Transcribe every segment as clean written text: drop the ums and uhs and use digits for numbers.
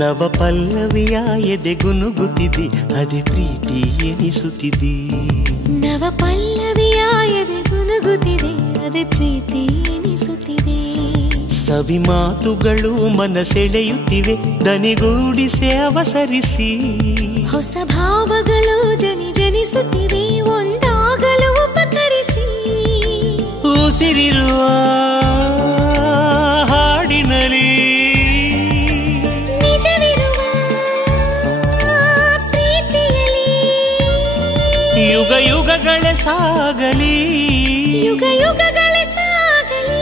ನವ ಪಲ್ಲವಿಯ ಎದೆಗುನುಗುತ್ತಿದೆ ಅದೇ ಪ್ರೀತಿ ಎನಿಸುತ್ತಿದೆ. ನವ ಪಲ್ಲವಿಯ ಎದೆಗುನುಗುತ್ತಿದೆ ಅದೇ ಪ್ರೀತಿ ಎನಿಸುತ್ತಿದೆ. ಸವಿ ಮಾತುಗಳು ಮನಸೆಳೆಯುತ್ತಿವೆ ದನಿಗೂಡಿಸಿ ಅವಸರಿಸಿ. ಹೊಸ ಭಾವಗಳು ಜನಿ ಜನಿಸುತ್ತಿವೆ ಒಂದಾಗಲು ಉಪಕರಿಸಿ. ಉಸಿರಿರುವ ಹಾಡಿನಲ್ಲಿ ಯುಗ ಯುಗಗಳೇ ಸಾಗಲಿ, ಯುಗ ಯುಗಗಳೇ ಸಾಗಲಿ.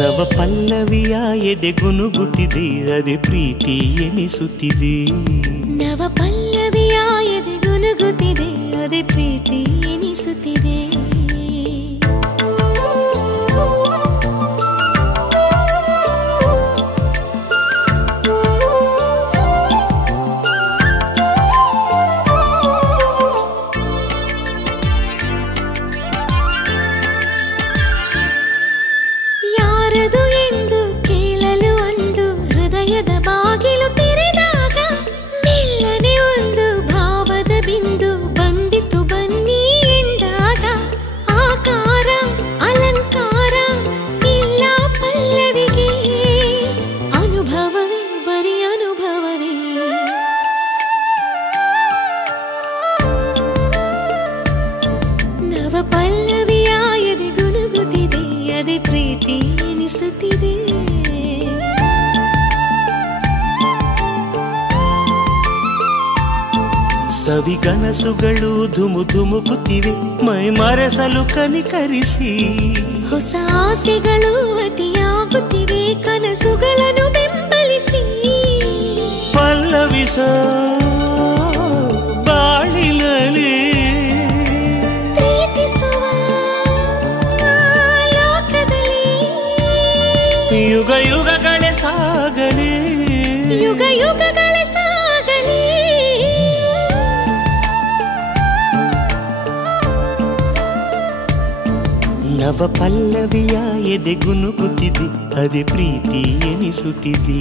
ನವ ಪಲ್ಲವಿಯ ಎದೆಗುನುಗುತ್ತಿದೆ ಅದೇ ಪ್ರೀತಿ ಎನಿಸುತ್ತಿದೆ. ನವ ಪಲ್ಲವಿಯ ಎದೆಗುನುಗುತ್ತಿದೆ ಅದೇ ಪ್ರೀತಿ ಎನಿಸುತ್ತಿದೆ. ಸವಿಗನಸುಗಳು ಧುಮು ಧುಮುಕುತ್ತಿವೆ ಮೈ ಮರೆಸಲು ಕನಿಕರಿಸಿ. ಹೊಸ ಆಸೆಗಳು ಅತಿಯಾಗುತ್ತಿವೆ ಕನಸುಗಳನ್ನು ಬೆಂಬಲಿಸಿ. ಪಲ್ಲವಿಸ ಬಾಳಿನಲ್ಲಿ ಪ್ರೀತಿಸುವ ಲೋಕದಲ್ಲಿ ಯುಗ ಯುಗಗಳೇ ಸಾಗಲಿ, ಯುಗ ಯುಗಗಳೇ ಸಾಗಲಿ. ನವ ಪಲ್ಲವಿಯ ಎದೆಗುನುಗುತ್ತಿದೆ ಅದೇ ಪ್ರೀತಿ ಎನಿಸುತ್ತಿದೆ.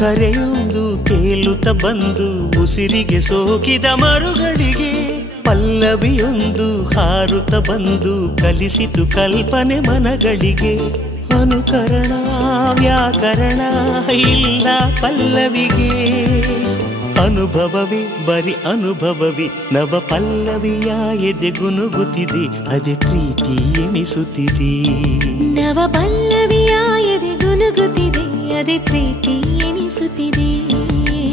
ಕರೆಯೊಂದು ತೇಲುತ್ತ ಬಂದು ಉಸಿರಿಗೆ ಸೋಕಿದ ಮರುಗಳಿಗೆ. ಪಲ್ಲವಿಯೊಂದು ಹಾರುತ್ತ ಬಂದು ಕಲಿಸಿತು ಕಲ್ಪನೆ ಮನಗಳಿಗೆ. ಅನುಕರಣ ವ್ಯಾಕರಣ ಇಲ್ಲ ಪಲ್ಲವಿಗೆ. ಅನುಭವವೇ ಬರಿ ಅನುಭವವೇ ನವ ಪಲ್ಲವಿಯ ಎದೆಗುನುಗುತ್ತಿದೆ ಅದೇ ಪ್ರೀತಿ ಎನಿಸುತ್ತಿದೆ. ನವ ಪಲ್ಲವಿಯ ಎದೆಗುನುಗುತ್ತಿದೆ ಅದೇ ಪ್ರೀತಿ ಎನಿಸುತ್ತಿದೆ.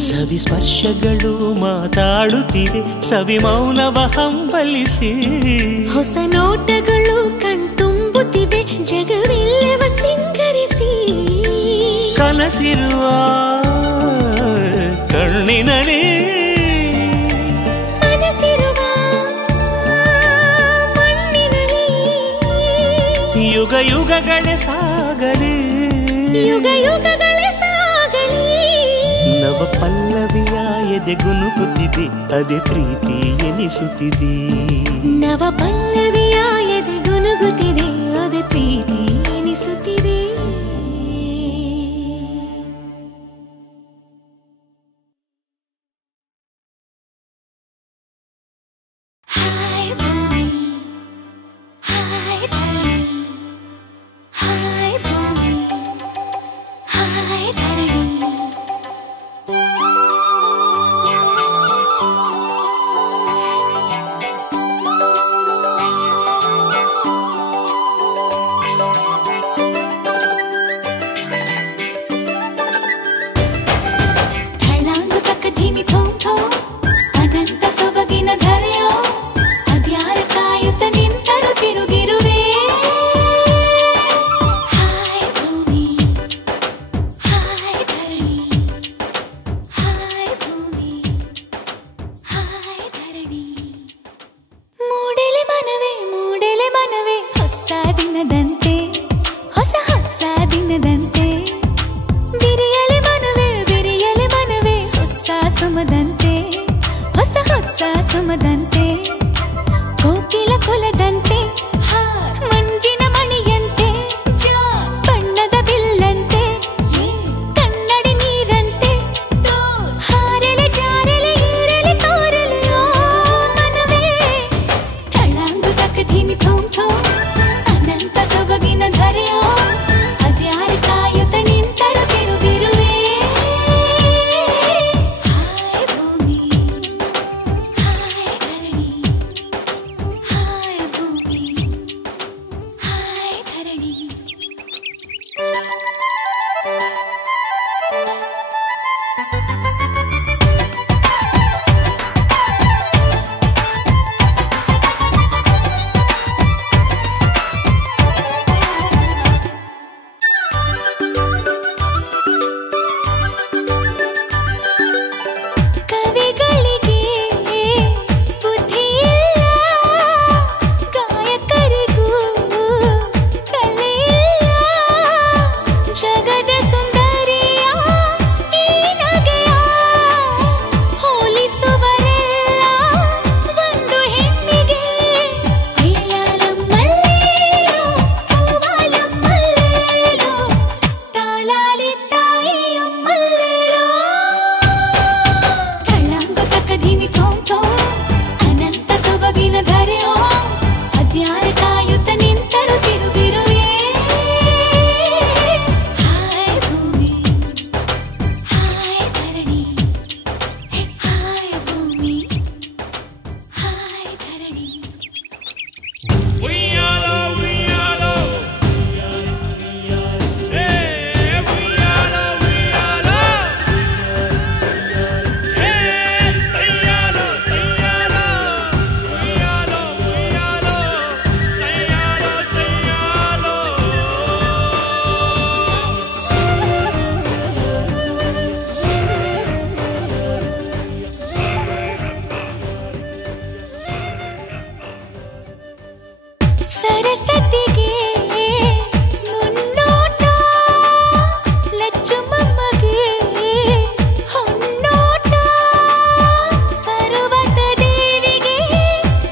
ಸವಿ ಸ್ಪರ್ಶಗಳು ಮಾತಾಡುತ್ತಿವೆ ಸವಿ ಮೌನವ ಹಂಬಲಿಸಿ. ಹೊಸ ನೋಟಗಳು ಕಣ್ತುಂಬುತ್ತಿವೆ ಜಗವೆಲ್ಲವ ಸಿಂಗರಿಸಿ. ಕನಸಿರುವ ಕಣ್ಣಿನಲ್ಲಿ ಮನಸ್ಸಿರುವ ಮಣ್ಣಿನಲ್ಲಿ ಯುಗ ಯುಗಗಳೇ ಸಾಗಲಿ, ಯುಗ ಯುಗಗಳೇ ಸಾಗಲಿ. ನವ ಪಲ್ಲವಿಯ ಎದೆಗುನುಗುತ್ತಿದೆ ಅದೇ ಪ್ರೀತಿ ಎನಿಸುತ್ತಿದೆ. ನವ ಪಲ್ಲವಿಯ ಎದೆಗುನುಗುತ್ತಿದೆ ಅದೇ ಪ್ರೀತಿ ಎನಿಸುತ್ತಿದೆ. Hi, baby. Hi, baby. ಹೊಸ ದಿನದಂತೆ ಹೊಸ ಹೊಸ ದಿನದಂತೆ ಬಿರಿಯಲೆ ಮನವೇ ಹೊಸ ಸುಮದಂತೆ ಹೊಸ ಹೊಸ ಸುಮದಂತೆ ಕೋಕಿಲ ಕುಲದಂತೆ ಮಂಜಿನ ಮಣಿಯಂತೆ ಬಣ್ಣದ ಬಿಲ್ಲಂತೆ ಕನ್ನಡಿ ನೀರಂತೆ ಹಾರಲೆ ಜಾರಲೆ ಈರಲೆ ತೋರಲೆ ಓ ಮನವೇ ಥಳಾಂಗು ತಕ್ಕ ಧೀಮಿ ಥೋಮ್ ಥೋಮ್ ಅನಂತ ಸೊಬಗಿನ ಧರೆಯೋ ಅದ್ಯಾರ ಕಾಯುತ್ತ ನಿಂತರು ತಿರುಗಿರುವೆ ಹಾಯ್ ಭೂಮಿ ಹಾಯ್ ಧರಣಿ ಹಾಯ್ ಭೂಮಿ ಹಾಯ್ ಧರಣಿ ಕವಿಗಳಿಗೆ ಬುದ್ಧಿಯಿಲ್ಲ ಗಾಯಕರಿಗೂ ಕಲೆಯಿಲ್ಲ ಜಗದ ಸುಂದರಿಯ ಈ ನಗೆಯ ಹೋಲಿಸುವರೆಲ್ಲ ಒಂದು ಹೆಣ್ಣಿಗೆ ಏಲಾಲಮ್ಮಲ್ಲೇಲೋ ಹೂವಾಲಮ್ಮಲ್ಲೇಲೋ ತಾಲಾಲಿ ತಾಯಿಯಮ್ಮಲ್ಲೇಲೋ ಥಳಾಂಗು ತಕ್ಕ ಧೀಮಿ ಥೋಮ್ ಥೋಮ್ ಅನಂತ ಸೊಬಗಿನ ಧರೆಯೋ ಅದ್ಯಾರ ಕಾಯುತ್ತ ನಿಂತರು ತಿರುಗಿರುವೆ ಹಾಯ್ ಭೂಮಿ ಹಾಯ್ ಧರಣಿ ಹಾಯ್ ಭೂಮಿ ಹಾಯ್ ಧರಣಿ ಉಯ್ಯಾಲೋ ಉಯ್ಯಾಲೋ ಹೇ ಉಯ್ಯಾಲೋ ಉಯ್ಯಾಲೋ ಹೇ ಸಯ್ಯಾಲೋ ಸಯ್ಯಾಲೋ ಉಯ್ಯಾಲೋ ಉಯ್ಯಾಲೋ ಸಯ್ಯಾಲೋ ಸಯ್ಯಾಲೋ ಸರಸತಿಗೆ ಮುನ್ನೋಟ ಲಚ್ಚುಮಮ್ಮಗೆ ಹೊನ್ನೋಟ ಪರ್ವತ ದೇವಿಗೆ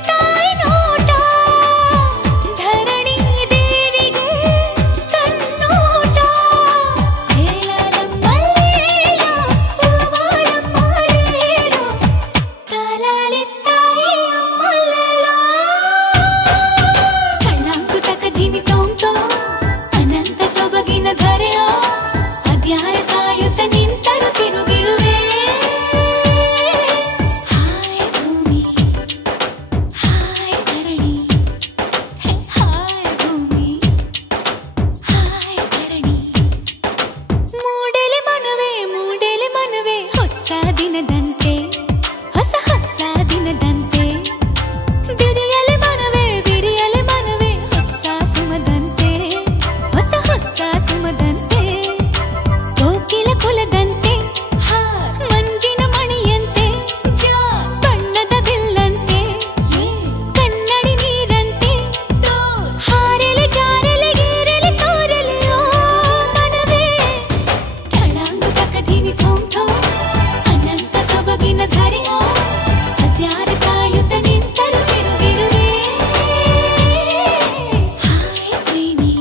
ತಾಯಿ ನೋಟ ಧರಣಿ ದೇವಿಗೆ ತನ್ನೋಟ ಏಲಾಲಮ್ಮಲ್ಲೇಲೋ ಹೂವಾಲಮ್ಮಲ್ಲೇಲೋ ತಾಲಾಲಿ ತಾಯಿಯಮ್ಮಲ್ಲೇಲೋ ಥಳಾಂಗು ತಕ್ಕ ಧೀಮಿ ಥೋಮ್ ಥೋಮ್ ಅನಂತ ಸೊಬಗಿನ ಧರೆಯೋ ಅದ್ಯಾರ ಕಾಯುತ್ತ ನಿಂತರು ತಿರುಗಿರುವೆ ಹಾಯ್ ಭೂಮಿ ಹಾಯ್ ಧರಣಿ ಹಾಯ್ ಭೂಮಿ ಹಾಯ್ ಧರಣಿ ಮೂಡಲೆ ಮನವೇ ಹೊಸ ದಿನದಂತೆ ಹೊಸ ಹೊಸ ದಿನದಂತೆ ಬಿರಿಯಲೆ ಮನವೇ ಹೊಸ ಸುಮದಂತೆ ಹೊಸ ಹೊಸ ಸುಮದಂತೆ ಕೋಕಿಲ ಕುಲದಂತೆ ಮಂಜಿನ ಮಣಿಯಂತೆ ಬಣ್ಣದ ಬಿಲ್ಲಂತೆ ಕನ್ನಡಿ ನೀರಂತೆ ಹಾರಲೆ ಜಾರಲೆ ಈರಲೆ ತೋರಲೆ ಓ ಮನವೇ ಥಳಾಂಗು ತಕ್ಕ ಧೀಮಿ ಥೋಮ್ ಥೋಮ್ ಅನಂತ ಸೊಬಗಿನ ಧರೆಯೋ ಅದ್ಯಾರ ಕಾಯುತ್ತ ನಿಂತರು ತಿರುಗಿರುವೆ ಹಾಯ್ ಪ್ರೇಮಿ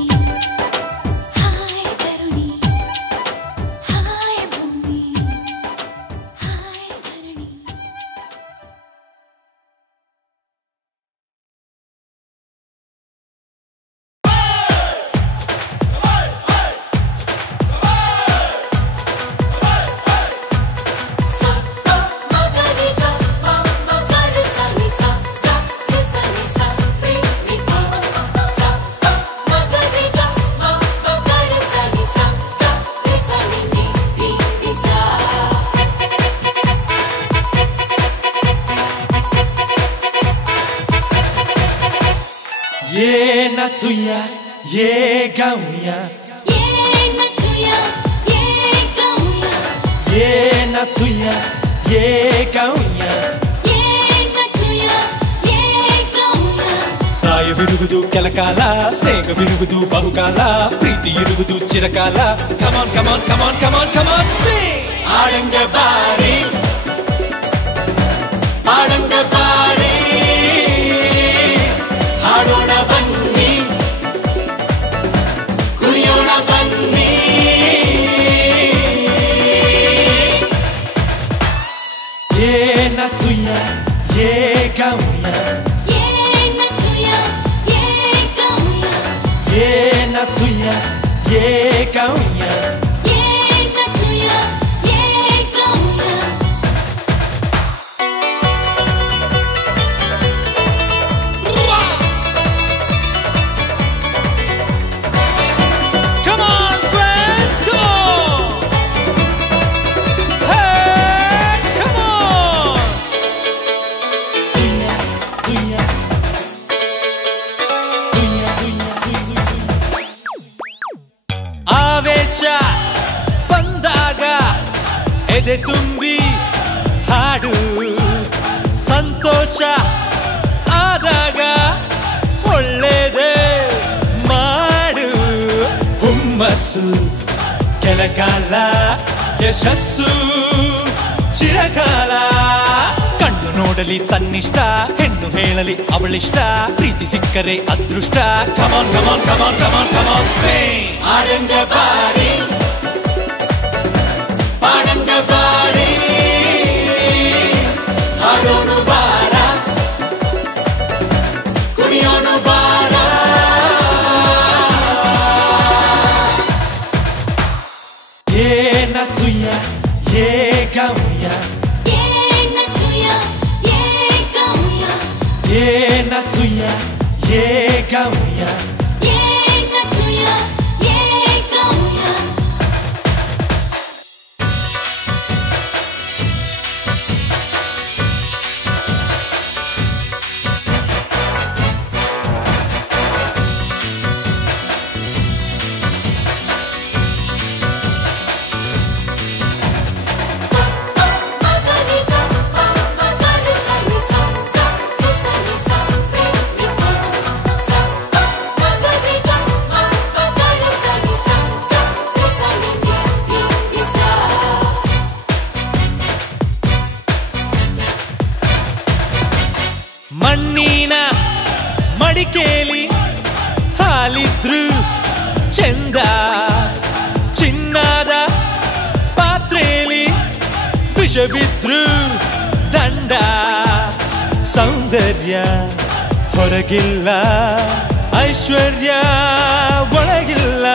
ಹಾಯ್ ತರುಣಿ ಹಾಯ್ ಭೂಮಿ ಹಾಯ್ ಧರಣಿ Ye Natsuya, ye Gauya, Natsuya, Gauya, ye Natsuya, ye Gauya. Natsuya, Gauya. Tayo ಪ್ರಾಯವಿರುವುದು ಕೆಲಕಾಲ, ಸ್ನೇಹವಿರುವುದು ಬಹುಕಾಲ, ಪ್ರೀತಿ ಇರುವುದು ಚಿರಕಾಲ. ಕಮಾನ್ ಕಮಾನ್ ಕಮಾನ್ ಕಮಾನ್ ಕಮಾನ್ ಆಡಂಗ ಬಾರಿ ಆಡಂಗ ಬಾರಿ ಹಾಡೋಣ ಬನ್ನಿ ಕುಣಿಯೋಣ ಬನ್ನಿ. ಏ ನಚುಯ್ಯ ಏ ಗೌಯ್ಯ Natsuya, yeah, gaunya. Yeah, Natsuya, yeah, gaunya. Come on, friends, come on. Hey, come on. Tuya, tuya. Tuya, tuya, tuya, tuya. ಆವೇಶ ಬಂದಾಗ ಎದೆ ತುಂಬಿ ಹಾಡು, ಸಂತೋಷ ಆದಾಗ ಒಳ್ಳೆಯದೇ ಮಾಡು. ಹುಮ್ಮಸ್ಸು ಕೆಲಕಾಲ, ಯಶಸ್ಸು ಚಿರಕಾಲ. ಕಣ್ಣು ನೋಡಲಿ ತನ್ನಿಷ್ಟ, ಹೆಣ್ಣು ಹೇಳಲಿ ಅವಳಿಷ್ಟ, ಪ್ರೀತಿ ಸಿಕ್ಕರೆ ಅದೃಷ್ಟ. ಕಮಾನ್ ಕಮಾನ್ ಕಮಾನ್ ಕಮಾನ್ ಕಮಾನ್ ಸೇ ಆಡಂಗ ಬಾರಿ ಪಾಡಂಗ ಬಾರಿ ಹಾಡೋನು ಬಾರ ಕುಣಿಯೋನು ಬಾರ. ಏ ನಚುಯ್ಯ ಏ ಗೌಯ್ಯ Yeah, Natsuya, yeah, gaunya. Yeah, Natsuya, yeah, gaunya. ಮಣ್ಣಿನ ಮಡಿಕೇಲಿ ಹಾಲಿದ್ರು ಚಂದ, ಚಿನ್ನದ ಪಾತ್ರೆಲಿ ವಿಷವಿದ್ರು ದಂಡ. ಸೌಂದರ್ಯ ಹೊರಗಿಲ್ಲ, ಐಶ್ವರ್ಯ ಒಳಗಿಲ್ಲ.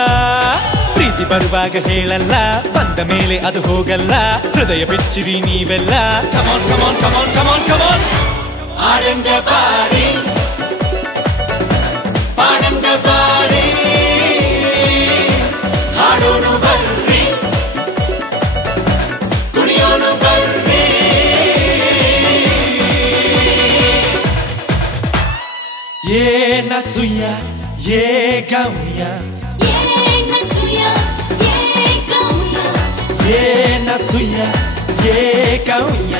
ಪ್ರೀತಿ ಬರುವಾಗ ಹೇಳಲ್ಲ, ಬಂದ ಮೇಲೆ ಅದು ಹೋಗಲ್ಲ. ಹೃದಯ ಬಿಚ್ಚಿರಿ ನೀವೆಲ್ಲ. ಕಮಾನ್ ಕಮಾನ್ ಕಮಾನ್ ಕಮಾನ್ ಕಮಾನ್ ಆಡಂಗ ಬಾರಿ ಪಾಡಂಗ ಬಾರಿ ಹಾಡೋನು ಬರ್ರಿ ಕುಣಿಯೋನು ಬರ್ರಿ. ಏ ನಚುಯ್ಯ ಏ ಗೌಯ್ಯ Yeah, Natsuya, yeah, gaunya. ಏ ನಚುಯ್ಯ ಏ ಗೌಯ್ಯ.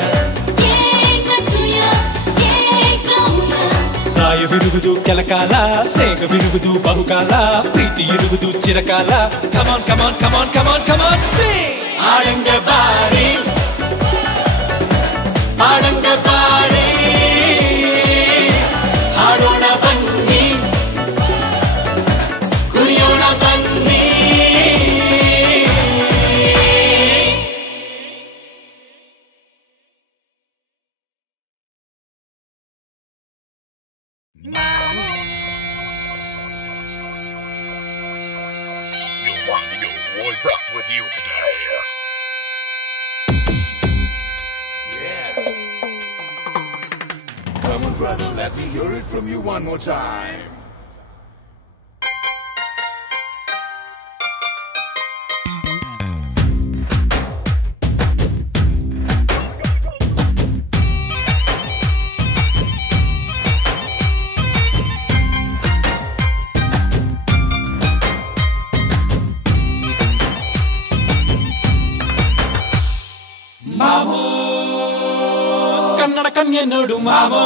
ಪ್ರಾಯವಿರುವುದು ಕೆಲಕಾಲ, ಸ್ನೇಹವಿರುವುದು ಬಹುಕಾಲ, ಪ್ರೀತಿ ಇರುವುದು ಚಿರಕಾಲ. ಕಮಾನ್ ಕಮಾನ್ ಕಮಾನ್ ಕಮಾನ್ ಕಮಾನ್ ಸೇ ಆಡಂಗ ಬಾರಿ ಆಡಂಗ ಬಾರಿ ಹಾಡೋಣ ಬನ್ನಿ ಕುಣಿಯೋಣ ಬನ್ನಿ. What's up with you today? Yeah. Come on, brother, let me hear it from you one more time. Kannada ಕನ್ಯೆ ನೋಡು ಮಾಮೋ,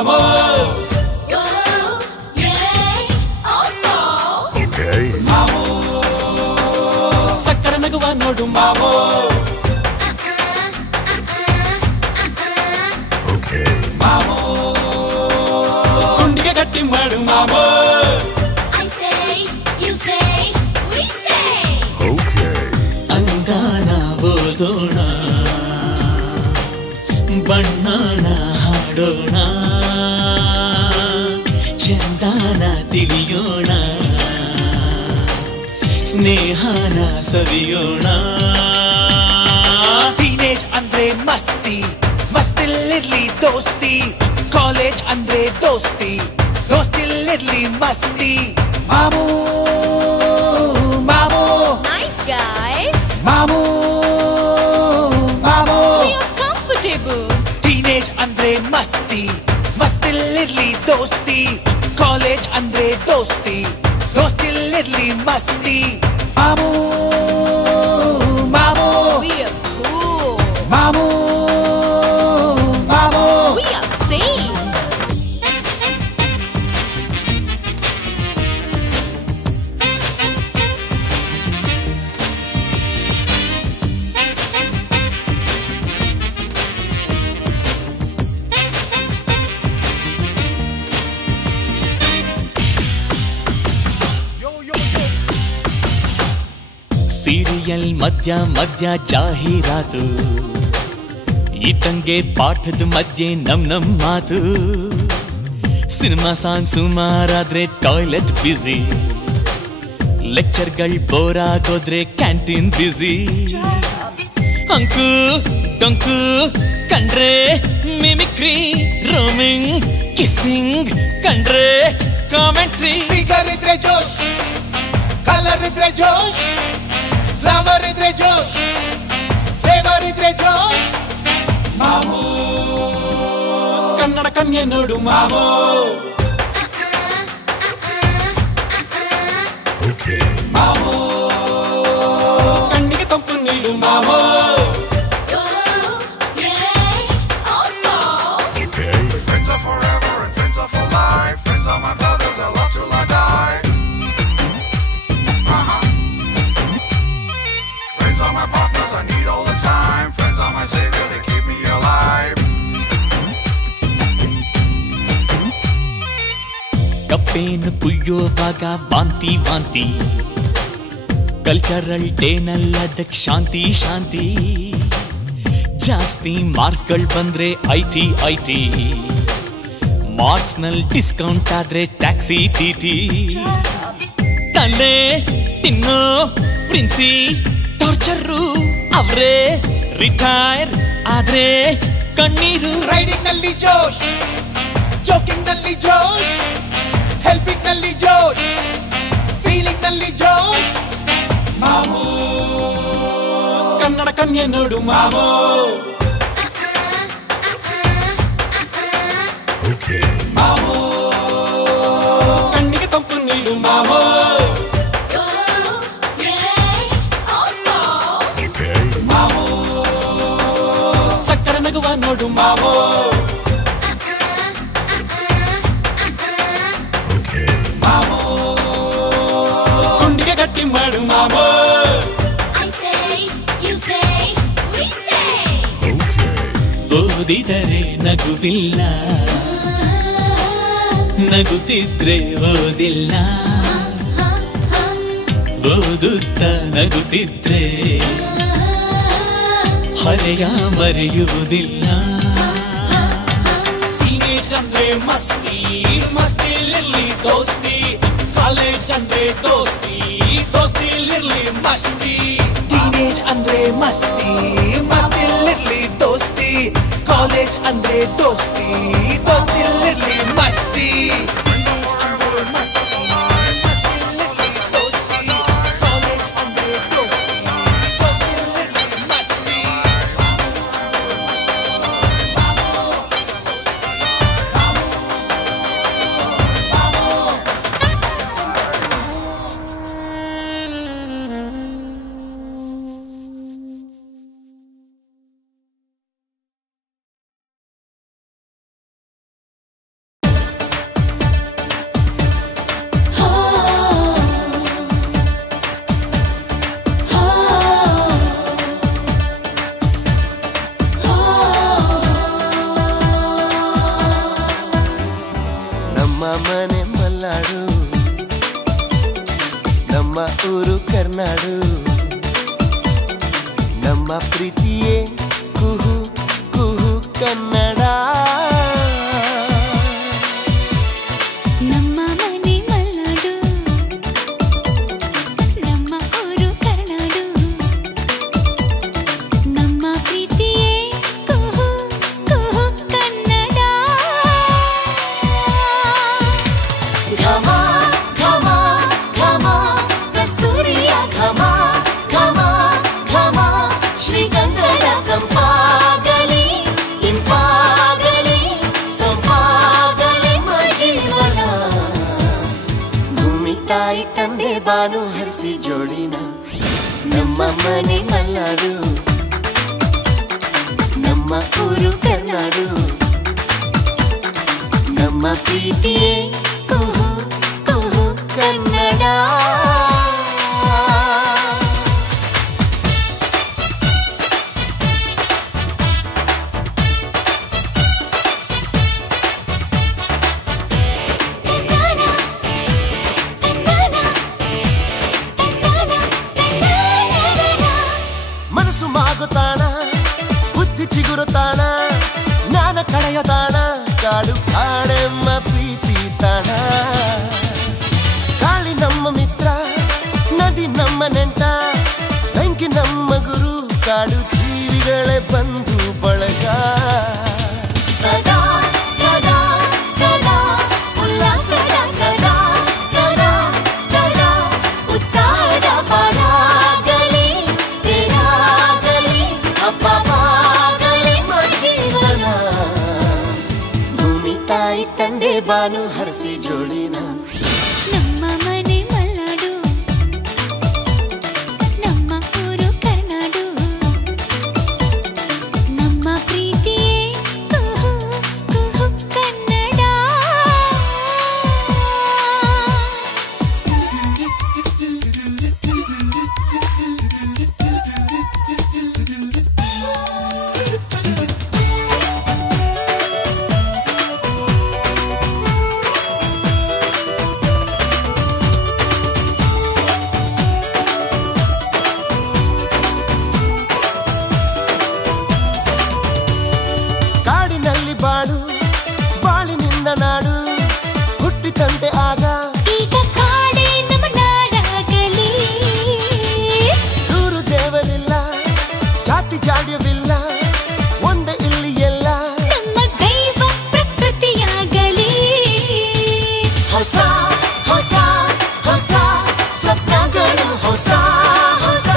ಮಾಮೋ. Oh, yeah, also. Okay. ಮಾಮೋ ಸಕ್ಕರೆ ನಗುವ ನೋಡು ಮಾಮೋ. Okay. ಮಾಮೋ ಗುಂಡಿಗೆ ಗಟ್ಟಿ ಮಾಡು ಮಾಮೋ. I say, you say, we say. Okay. ಅಂಗಾನ ಓದೋಣ ಬಣ್ಣನ ಹಾಡೋಣ ಚಂದಾನ ತಿಳಿಯೋಣ ಸ್ನೇಹನ ಸವಿಯೋಣ. ಟೀನೇಜ್ ಅಂದ್ರೆ ಮಸ್ತಿ, ಮಸ್ತಿಲ್ಲಿರ್ಲಿ ದೋಸ್ತಿ. ಕಾಲೇಜ್ ಅಂದ್ರೆ ದೋಸ್ತಿ, ದೋಸ್ತಿಲ್ಲಿರ್ಲಿ ಮಸ್ತಿ. ಮಾಮೂ ಮಾಮೂ Nice guys. ಮಾಮೂ ಮಾಮೂ. We are comfortable. ಟೀನೇಜ್ ಅಂದ್ರೆ ಮಸ್ತಿ, ಮಸ್ತಿಲ್ಲಿರ್ಲಿ ದೋಸ್ತಿ. ಕಾಲೇಜ್ ಅಂದ್ರೆ ದೋಸ್ತಿ, ದೋಸ್ತಿಲ್ಲಿರ್ಲಿ ಮಸ್ತಿ. ಮಾಮೂ ಮಾಮೂ We are cool. ಮಾಮೂ ಮಾಮೂ. We are sane. ಸೀರಿಯಲ್ ಮಧ್ಯ ಮಧ್ಯ ಜಾಹೀರಾತು ಈತಂಗೆ ಪಾಠದ ಮಧ್ಯೆ ನಮ್ ಮಾತು. ಸಿನಿಮಾ ಸಾಂಗ್ ಸುಮಾರಾದ್ರೆ ಟಾಯ್ಲೆಟ್ ಬ್ಯುಸಿ, ಲೆಕ್ಚರ್ಗಳ್ ಬೋರ್ ಆಗೋದ್ರೆ ಕ್ಯಾಂಟೀನ್ ಬ್ಯುಸಿ. ಅಂಕು ಡೊಂಕು ಕಂಡ್ರೆ ಮಿಮಿಕ್ರಿ, ರೋಮಿಂಗ್ ಕಿಸ್ಸಿಂಗ್ ಕಂಡ್ರೆ ಕಾಮೆಂಟ್ರಿ. ಫಿಗರ್ ಇದ್ರೆ ಜೋಶ್, ಕಲರ್ ಇದ್ರೆ ಜೋಶ್, ಫ್ಲವರ್ ಇದ್ರೆ ಜೋಶ್, ಫ್ಲೇವರ್ ಇದ್ರೆ ಜೋಶ್. ಮಾಮೂ ಕನ್ನಡ ಕನ್ಯೆ ನೋಡು ಮಾಮೂ. Okay. ಮಾಮೂ ಕಣ್ಣಿಗೆ ತಂಪು ನೀಡು ಮಾಮೂ. Oh, yeah, also. Okay. Friends are forever and friends are for life. Friends are my brothers, I love till I die. Friends are my partners, I need all the time. Friends are my savior, they keep me alive. ಕಪ್ಪೇನು ಕುಯ್ಯೋವಾಗ ವಾಂತಿ ವಾಂತಿ, cultural ಡೇನಲ್ಲದಕ್ ಶಾಂತಿ ಶಾಂತಿ. ಜಾಸ್ತಿ ಮಾರ್ಕ್ಸ್ಗಳು ಬಂದ್ರೆ IT IT, ಮಾರ್ಕ್ಸ್ನಲ್ಲಿ discount ಆದ್ರೆ taxi TT. ತಲೆ ತಿನ್ನೋ ಪ್ರಿನ್ಸಿ torture ಅವ್ರೇ, retire ಆದ್ರೆ ಕಣ್ಣೀರು. ರೈಡಿಂಗ್ ನಲ್ಲಿ ಜೋಶ್, ಜೋಕಿಂಗ್ ನಲ್ಲಿ ಜೋಶ್, ಹೆಲ್ಪಿಂಗ್ ನಲ್ಲಿ ಜೋಶ್, ಫೀಲಿಂಗ್ ನಲ್ಲಿ ಜೋಶ್. ಮಾಮೂ ಕನ್ನಡ ಕನ್ಯೆ ನೋಡು ಮಾಮೂ. Okay. ಮಾಮೂ ಕಣ್ಣಿಗೆ ತಂಪು ನೀಡು ಮಾಮೂ. Oh, yeah, also. Okay. ಮಾಮೂ ಸಕ್ಕರೆ ನಗುವ ನೋಡು ಮಾಮೂ. Okay. ಮಾಮೂ ಗುಂಡಿಗೆ ಗಟ್ಟಿ ಮಾಡು ಮಾಮೂ. I say, you say, we say. Okay. ಓದಿದರೆ ನಗುವಿಲ್ಲ, ನಗುತ್ತಿದ್ರೆ ಓದಿಲ್ಲ. ಓದುತ್ತ ನಗುತ್ತಿದ್ರೆ ಹರೆಯ ಮರೆಯುವುದಿಲ್ಲ. ಟೀನೇಜ್ ಅಂದ್ರೆ ಮಸ್ತಿ, ಮಸ್ತಿಲಿರ್ಲಿ ದೋಸ್ತಿ. ಕಾಲೇಜ್ ಅಂದ್ರೆ ದೋಸ್ತಿ, ದೋಸ್ತಿಲಿರ್ಲಿ ಮಸ್ತಿ. ಟೀನೇಜ್ ಅಂದ್ರೆ ಮಸ್ತಿ, ಮಸ್ತಿಲಿರ್ಲಿ ದೋಸ್ತಿ. ಕಾಲೇಜ್ ಅಂದ್ರೆ ದೋಸ್ತಿ, ದೋಸ್ತಿಲಿರ್ಲಿ ಮಸ್ತಿ. ಪ್ರೀತಿಯೇ ಕುಹು ಕುಹು ಕನ್ನಡ. ನಮ್ಮ ಮನೆ ಮಲ್ನಾಡು, ನಮ್ಮ ಊರು ಕರ್ನಾಡು, ನಮ್ಮ ಪ್ರೀತಿಯೇ ಕುಹು ಕುಹು ಕನ್ನಡ. ಘಮ ಘಮ ಘಮ ಕಸ್ತೂರಿಯ ಘಮ ಘಮ ಘಮ ಶ್ರೀಗಂಧದ ಕಂಪಾಗಲಿ ಇಂಪಾಗಲಿ ಸೊಂಪಾಗಲಿ ಮಜೀವನ. ಭೂಮಿ ತಾಯಿ ತಂದೆ ಬಾನು ಹರಿಸಿ ಜೋಡಿನ ನಮ್ಮ ಮನೆ ಮಲ್ನಾಡು, ನಮ್ಮ ಊರು ಕರ್ನಾಡು, ನಮ್ಮ ಪ್ರೀತಿಯೇ ಕುಹು ಕುಹು ಕನ್ನಡ. ಮನಸ್ಸು ಮಾಗುತ್ತಾಣ, ಬುದ್ಧಿ ಚಿಗುರುತ್ತಾಣ, ಜ್ಞಾನ ಕಳೆಯೋತಾಣ, ಕಾಡು ಕಾಡೆಮ್ಮ ಪ್ರೀತಿ ತಾಣ. ಗಾಳಿ ನಮ್ಮ ಮಿತ್ರ, ನದಿ ನಮ್ಮ ನೆಂಟ, ಬೆಂಕಿ ನಮ್ಮ ಗುರು, ಕಾಡು ಜೀವಿಗಳೇ ಬಂಧು ಬಳಗ. ಸದಾ ಸದಾ ಸದಾ ಉಲ್ಲಾಸದ ಸದಾ ಸದಾ ಸದಾ ಉತ್ಸಾಹದ ಪಾಡಾಗಲಿ ತೇರಾಗಲಿ ಹಬ್ಬವಾಗಲಿ ಮಜೀವನ. ಭೂಮಿ ತಾಯಿ ತಂದೆ ಬಾನು ಹರಸಿ ಜೋಡಿನ ನಮ್ಮ ಮನೆ ಮಲ್ನಾಡು, ನಮ್ಮ ಊರು ಕರ್ನಾಡು, ನಮ್ಮ ಪ್ರೀತಿಯೇ ಕುಹು ಕುಹು ಕನ್ನಡ. ಕಾಡಿನಲ್ಲಿ ಬಾಳು, ಬಾಳಿನಿಂದ ನಾಡು ಹುಟ್ಟಿತಂತೆ ಆಗ. ಈಗ ಕಾಡೇ ನಮ್ಮ ನಾಡಾಗಲಿ, ದೂರು ದೇವರಿಲ್ಲ, ಜಾತಿ ಜಾಡ್ಯವಿಲ್ಲ, ಒಂದೇ ಇಲ್ಲಿ ಎಲ್ಲ. ನಮ್ಮ ದೈವ ಪ್ರಕೃತಿಯಾಗಲಿ. ಹೊಸ ಹೊಸ ಹೊಸ ಸ್ವಪ್ನಗಳು, ಹೊಸ ಹೊಸ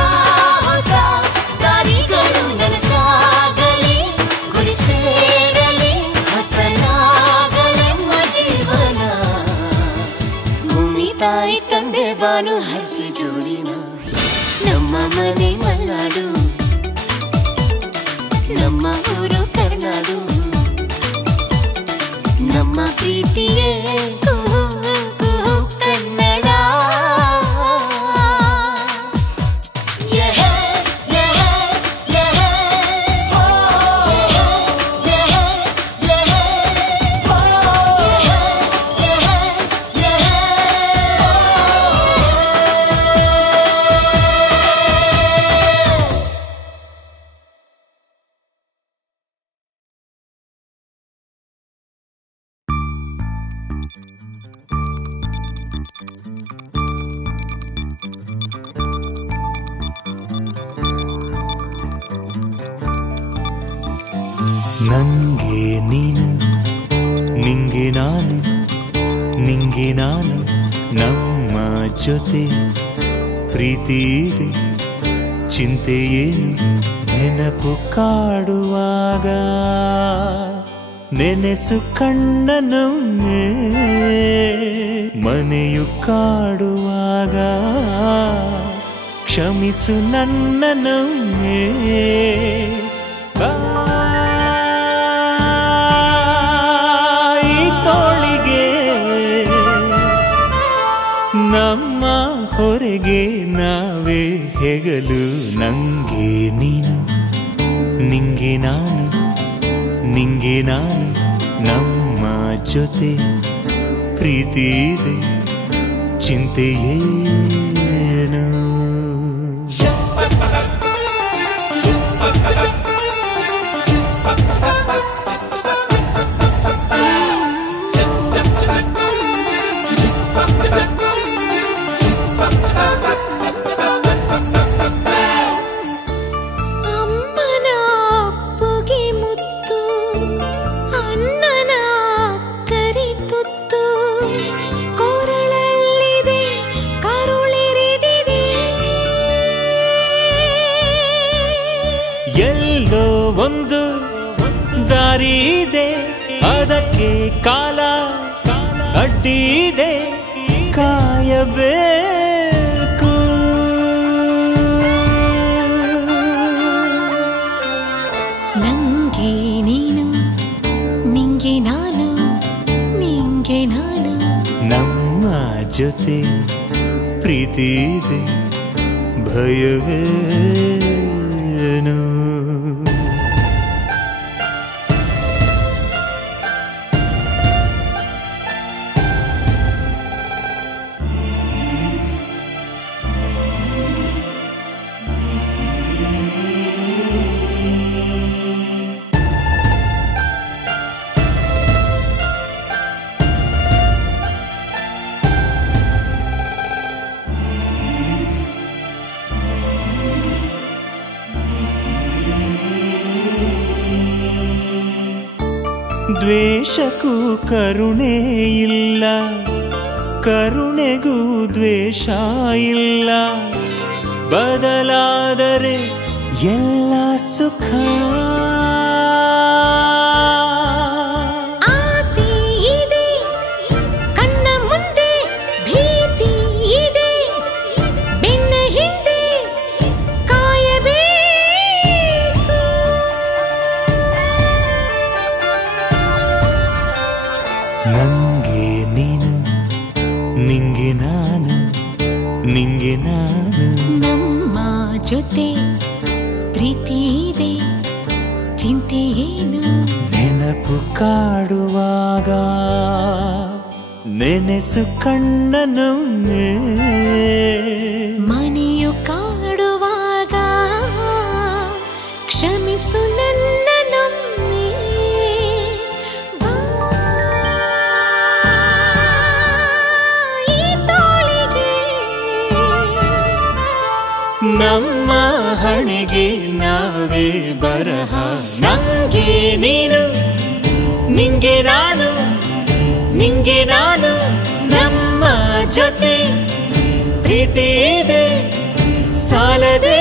ಹೊಸ ದಾರಿಗಳು ನನಸಾಗಲಿ, ಗುರಿ ಸೇರಲಿ, ಹಸನಾಗಲಿ ಮಜೀವನ. ಭೂಮಿ ತಾಯಿ ತಂದೆ ಬಾನು ಹರಿಸಿ ಜೋಡಿನ ನಮ್ಮ ಮನೆ ಮಲ್ನಾಡು, ನಮ್ಮ ಊರು ಕರ್ನಾಡು, ನಮ್ಮ ಪ್ರೀತಿಯೇ ಕುಹು ಕುಹು ಕನ್ನಡ. ಯಹೇ ಯಹೇ ಯಹೇ ಓ ಯಹೇ ಯಹೇ ಓ ಯಹೇ ಯಹೇ ಯಹೇ ನಂಗೆ ನೀನು, ನಿಂಗೆ ನಾನು, ನಿಂಗೆ ನಾನು, ನಮ್ಮ ಜೊತೆ ಪ್ರೀತಿ ಇದೆ, ಚಿಂತೆ ಏನು ನೆನಪು ಕಾಡುವಾಗ, ನೆನೆಸು ಕಣ್ಣನೊಮ್ಮೆ ಮನೆಯು ಕಾಡುವಾಗ, ಕ್ಷಮಿಸು ನನ್ನನೊಮ್ಮೆ. ತೋಳಿಗೆ ನಮ್ಮ ಹೊರಗೆ ನಾವೇ ಹೆಗಲು. ನಂಗೆ ನೀನು, ನಿಂಗೆ ನಾನು, ನಿಂಗೆ ನಾನು, ನಮ್ಮ ಜೊತೆ ಪ್ರೀತಿ ಇದೆ, ಚಿಂತೆ ಏನು. ಎಲ್ಲೋ ಒಂದು ದಾರಿ ಇದೆ, ಅದಕ್ಕೆ ಕಾಲ ಅಡ್ಡಿ ಇದೆ, ಕಾಯಬೇಕು. ನಂಗೆ ನೀನು, ನಿಂಗೆ ನಾನು, ನಿಂಗೆ ನಾನು. ನಮ್ಮ ಜೊತೆ ಪ್ರೀತಿ ಇದೆ, ಭಯವೇನು? ದ್ವೇಷಕ್ಕೂ ಕರುಣೆ ಇಲ್ಲ, ಕರುಣೆಗೂ ದ್ವೇಷ ಇಲ್ಲ, ಬದಲಾದರೆ ಎಲ್ಲ ಸುಖ. ಆಸೆ ಇದೆ ಕಣ್ಣ ಮುಂದೆ, ಭೀತಿ ಇದೆ ಬೆನ್ನ ಹಿಂದೆ, ಕಾಯಬೇಕು. ನಂಗೆ ನೀನು, ನಿಂಗೆ ನಾನು, ನಿಂಗೆ ನಾನು. ನಮ್ಮ ಜೊತೆ ಪ್ರೀತಿ ಇದೆ, ಚಿಂತೆ ಏನು? ನೆನಪು ಕಾಡುವಾಗ ನೆನೆಸು ಕಣ್ಣನೊಮ್ಮೆ, ಮನೆಯು ಕಾಡುವಾಗ ಕ್ಷಮಿಸು ನನ್ನನೊಮ್ಮೆ. ಬಾ ಈ ತೋಳಿಗೆ, ನಮ್ಮ ಹಣೆಗೆ ನಾವೇ ಬರಹ. ನಂಗೆ ನೀನು, ನಿಂಗೆ ನಾನು, ನಿಂಗೆ ನಾನು. ನಮ್ಮ ಜೊತೆ ಪ್ರೀತಿ ಇದೆ, ಸಾಲದೆ